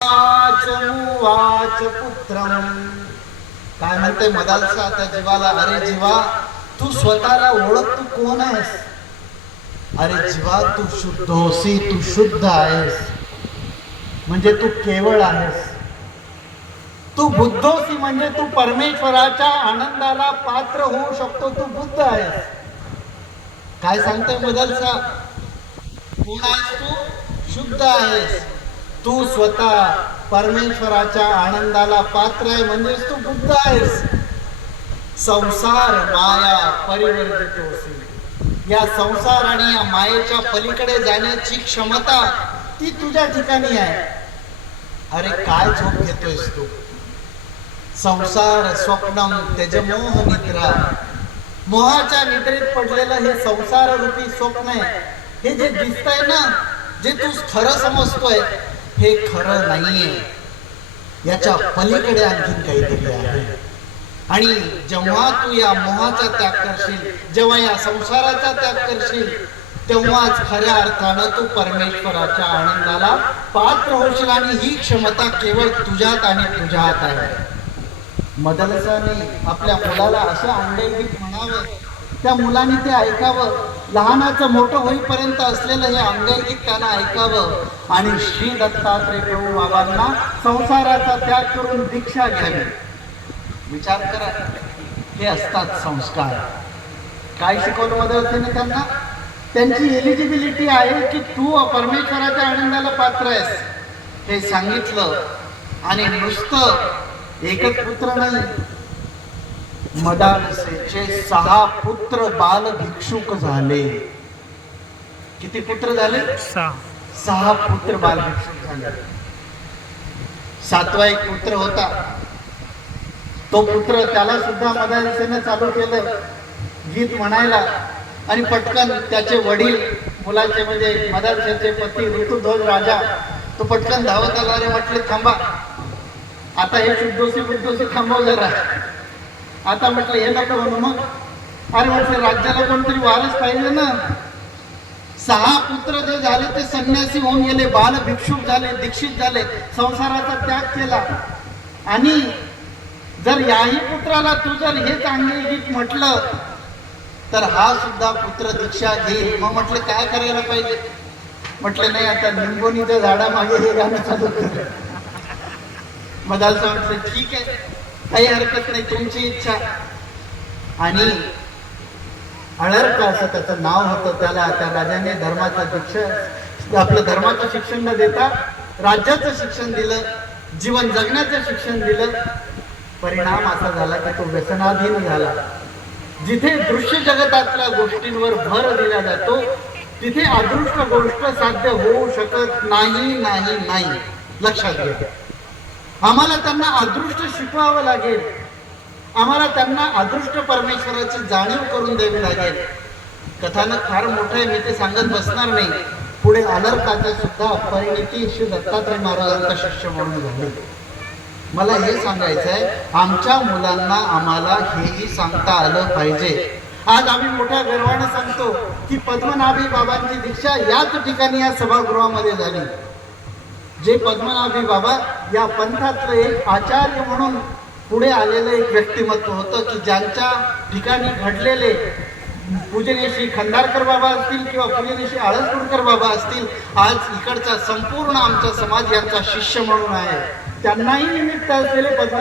वाच पुत्रम. काय म्हणते मदालसा त्या जीवाला, अरे जीवा तू स्वतःला ओळख, तू कोण आहेस? अरे जीवा तू शुद्ध होसी, तू शुद्ध आहेस म्हणजे तू केवळ आहेस. तू बुद्धोसी म्हणजे तू परमेश्वराच्या आनंदाला पात्र होऊ शकतो, तू बुद्ध आहेस. काय सांगते मदालसा? कोण आहेस तू? शुद्ध आहेस. तू स्वतः परमेश्वराच्या आनंदाला पात्र आहे म्हणजेच तू बुद्ध आहेस. संसार माया परिवर्तितोसी. या संसार आणि या मायेच्या पलीकडे जाण्याची क्षमता ती तुझ्या ठिकाणी आहे. अरे काय झोप घेतोयस तू? संसार स्वप्नम त्यजमोह निद्रा. मोहाच्या निद्रेत पडलेलं हे संसार रूपी स्वप्न आहे. हे जे दिसतंय ना, जे तू खरं समजतोय, हे खरं नाहीये. याच्या पलीकडे आणखीन काहीतरी आहे. आणि जेव्हा तू या मोहाचा त्याग करशील, जेव्हा या संसाराचा त्याग करशील, तेव्हाच खऱ्या अर्थानं तू परमेश्वराच्या आनंदाला पात्र होशील. आणि ही क्षमता केवळ तुझ्यात आणि तुझ्यात आहे. मदलसाने आपल्या मुलाला असं अंगैगिक म्हणावं, त्या मुलाने ते ऐकावं. लहानाचं मोठं होईपर्यंत असलेलं हे अंगैगिक त्यानं ऐकावं आणि श्री दत्तात्रय प्रभू बाबांना संसाराचा त्याग करून दीक्षा घ्यावी. विचार करा, हे असतात संस्कार. काय शिकवलं मदलसेने त्यांना? त्यांची एलिजिबिलिटी आहे की तू परमेश्वराच्या आनंदाला पात्र आहेस हे सांगितलं. आणि नुसतं एकच पुत्र नाही, मदालसेचे 6 पुत्र बाल भिक्षुक झाले. किती पुत्र झाले? 6 पुत्र बाल भिक्षुक झाले. 7वा एक पुत्र होता. तो पुत्र, त्याला सुद्धा मदालसेने चालू केलं गीत म्हणायला. आणि पटकन त्याचे वडील, मुलाचे म्हणजे मदालसेचे पती ऋतुध्वज राजा, तो पटकन धावत आला. रे म्हटले थांबा, आता हे शुद्धोसी बुद्धोसी थांबव जरा. आता म्हटलं हे नको म्हणू. मग अरे म्हटलं राज्याला कोणतरी वारस पाहिजे ना. 6 पुत्र जे झाले ते संन्यासी होऊन गेले, बाल भिक्षुक झाले, दीक्षित झाले, संसाराचा त्याग केला. आणि जर याही पुत्राला तू जर हेच अंगैगिक म्हटलं तर हा सुद्धा पुत्र दीक्षा घेईल. मग म्हटलं काय करायला पाहिजे? म्हटलं नाही, आता निंबोनीच्या झाडामागे हे गाणं चालू कर. मदालसा म्हटलं ठीक आहे, काही हरकत नाही, तुमची इच्छा. आणि अळर्क असं त्याचं नाव होतं. त्याला त्या राजाने आपलं धर्माचं शिक्षण न देता राज्याचं शिक्षण दिलं, जीवन जगण्याचं शिक्षण दिलं. परिणाम असा झाला की तो व्यसनाधीन झाला. जिथे दृश्य जगतातल्या गोष्टींवर भर दिला जातो तिथे अदृष्ट गोष्ट साध्य होऊ शकत नाही. नाही नाही लक्षात घ्या. आम्हाला त्यांना अदृष्ट शिकवावं लागेल. आम्हाला त्यांना अदृष्ट परमेश्वराची जाणीव करून द्यावी लागेल. कथानक फार मोठं आहे, मी ते सांगत बसणार नाही. पुढे अनर्काच्या सुद्धा परिणिती श्री दत्तात्रय महाराजांचा शिष्य म्हणून झाली. मला हे सांगायचं आहे, आमच्या मुलांना आम्हाला हेही सांगता आलं पाहिजे. आज आम्ही मोठ्या गर्वाने सांगतो की पद्मनाभी बाबांची दीक्षा याच ठिकाणी या सभागृहामध्ये झाली. जे पद्मनाभी बाबा या पंथातलं एक आचार्य म्हणून पुढे आलेलं एक व्यक्तिमत्व होतं की ज्यांच्या ठिकाणी घडलेले पूजनीय श्री खंडारकर बाबा असतील किंवा पूजनीय श्री आळसपूरकर बाबा असतील, आज इकडचा संपूर्ण आमचा समाज यांचा शिष्य म्हणून आहे. त्यांनाही निमित्त असलेले